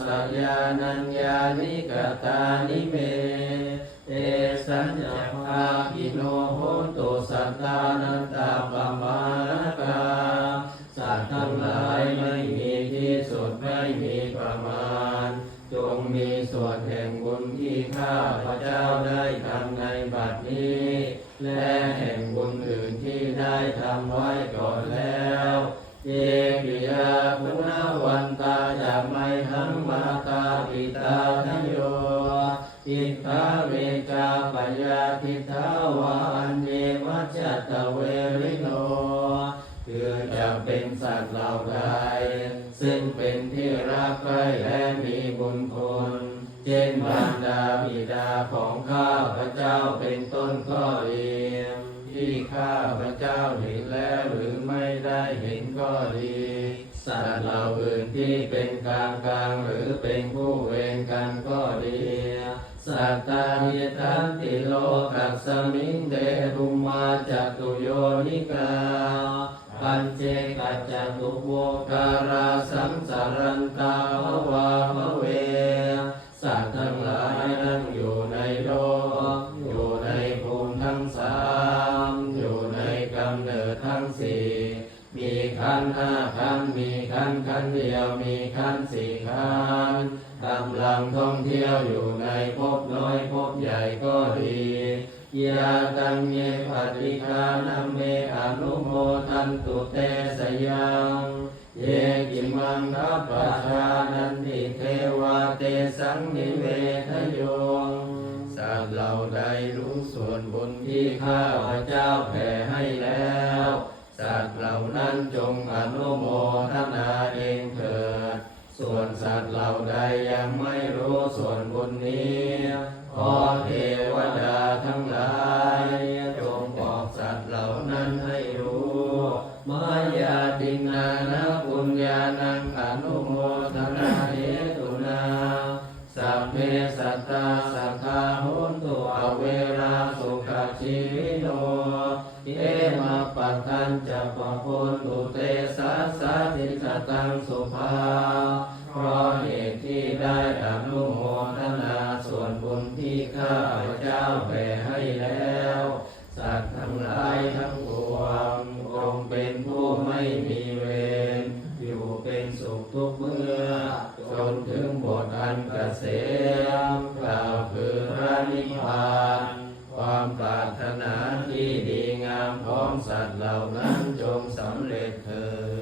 สยานัญญานิกตานิเมเอสัญญาภาคิโนโหตุสัตตานันตาปมาณกาสัตว์ทั้งหลายไม่มีที่สุดไม่มีประมาณ จงมีส่วนแห่งบุญที่ข้าพระเจ้าได้ทำในบัดนี้ และแห่งบุญอื่นที่ได้ทำไว้ก่อนแล้วเย คุณวันตาจะไม่ทั้งมาตาปิตาทโยอิทธาเวกาปยาทิทาวาอันเยมัจจตเวริโนคือจะเป็นสัตว์เหล่าใดซึ่งเป็นที่รักใคร่และมีบุญคุณเช่นบรรดาบิดาของข้าพระเจ้าเป็นต้นก็ดีที่ข้าพระเจ้าเห็นแล้วหรือ สัตว์เหล่าอื่นที่เป็นกลางกลางหรือเป็นผู้เวรกันก็ดีสัตตานิทันติโลกัสสมิงเดรุมาจตุโยนิกาปัญเจกัจจตุโวการาสังสารันตาวาว ขันห้าขันมีขันขันเดียวมีขันสี่ขันกำลังท่องเที่ยวอยู่ในภพน้อยภพใหญ่ก็ดียาตังเยปฏิคานัมเมอนุโมทันตุเตสยังเยกิมังคัปปะชานันติเทวาเตสังนิเวทโยสัตว์เหล่าใดรู้ส่วนบุญที่ข้าพระเจ้าแผ่ให้แล้ว สัตว์เหล่านั้นจงอนุโมทนาเองเถิด ส่วนสัตว์เหล่าใดยังไม่รู้ส่วนบุญนี้ขอเทวดาทั้งหลายจงบอกสัตว์เหล่านั้นให้รู้มายาตินานะปุญญานังอนุโมทนาเหตุนาสัพเพสัตตา จะปะพุนตุเตสัสสะทิขตังสุภาเพราะเหตุที่ได้อนุโมทนาส่วนบุญที่ข้าพเจ้าแผ่ให้แล้ว สัตว์ทั้งหลาย ล่านั้นจงสำเร็จเถิด